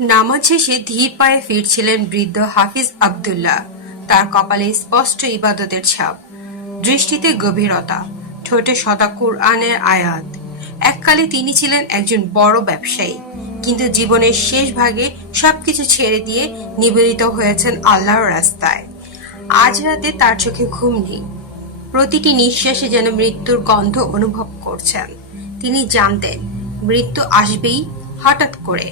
নামাজ শেষে ধীর পায়ে ফিরছিলেন বৃদ্ধ হাফিজ আব্দুল্লাহ। তার কপালে স্পষ্ট ইবাদতের ছাপ, দৃষ্টিতে গভীরতা, ঠোঁটে সদা কুরআনের আয়াত। এককালে তিনি ছিলেন একজন বড় ব্যবসায়ী, কিন্তু জীবনের শেষ ভাগে সবকিছু ছেড়ে দিয়ে নিবেদিত হয়েছেন আল্লাহর রাস্তায়। আজ রাতে তার চোখে ঘুম নেই, প্রতিটি নিঃশ্বাসে যেন মৃত্যুর গন্ধ অনুভব করছেন। তিনি জানতেন মৃত্যু আসবেই, হঠাৎ করে।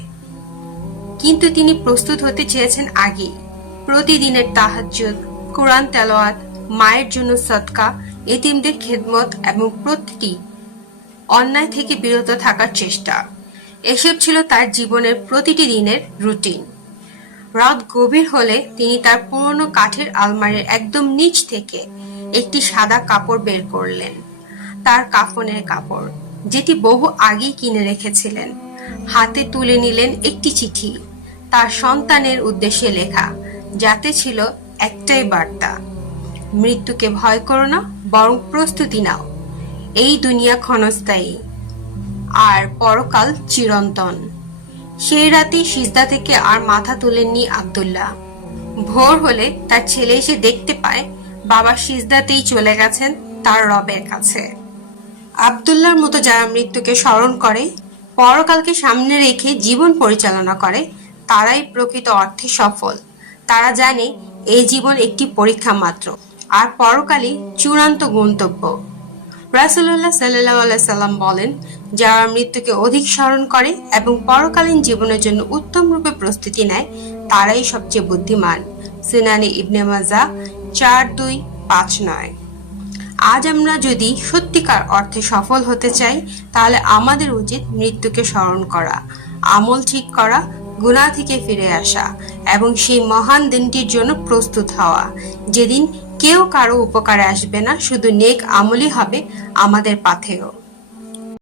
কিন্তু তিনি প্রস্তুত হতে চেয়েছেন আগেই। প্রতিদিনের তাহাজ্জুদ, কোরআন তেলাওয়াত, মায়ের জন্য সদকা, এতিমদের খেদমত এবং প্রতিটি অন্যায় থেকে বিরত থাকার চেষ্টা, এসব ছিল তার জীবনের প্রতিটি দিনের রুটিন। রাত গভীর হলে তিনি তার পুরনো কাঠের আলমারির একদম নিচ থেকে একটি সাদা কাপড় বের করলেন। তার কাফনের কাপড়, যেটি বহু আগেই কিনে রেখেছিলেন। হাতে তুলে নিলেন একটি চিঠি, তার সন্তানের উদ্দেশ্যে লেখা, যাতে ছিল একটাই বার্তা: মৃত্যুকে ভয় করো না, বরং প্রস্তুতি নাও। এই দুনিয়া ক্ষণস্থায়ী, আর পরকাল চিরন্তন। সেই রাতেই সিজদা থেকে আর মাথা তোলেননি আব্দুল্লাহ। ভোর হলে তার ছেলে এসে দেখতে পায় বাবা সিজদাতেই চলে গেছেন তার রবের কাছে। আব্দুল্লাহর মতো যারা মৃত্যুকে স্মরণ করে, পরকালকে সামনে রেখে জীবন পরিচালনা করে, তারাই প্রকৃত অর্থে সফল। তারা জানে এই জীবন একটি পরীক্ষা মাত্র, আর পরকালই চূড়ান্ত গন্তব্য। রাসূলুল্লাহ সাল্লাল্লাহু আলাইহি সাল্লাম বলেন, যারা মৃত্যুকে অধিক স্মরণ করে এবং পরকালীন জীবনের জন্য উত্তম রূপে প্রস্তুতি নেয়, তারাই সবচেয়ে বুদ্ধিমান। সুনানে ইবনে মাজাহ 4259। আজ আমরা যদি সত্যিকার অর্থে সফল হতে চাই, তাহলে আমাদের উচিত মৃত্যুকে স্মরণ করা, আমল ঠিক করা, গুনাহ থেকে ফিরে আসা এবং সেই মহান দিনটির জন্য প্রস্তুত হওয়া, যেদিন কেউ কারো উপকারে আসবে না, শুধু নেক আমলই হবে আমাদের পাথেয়।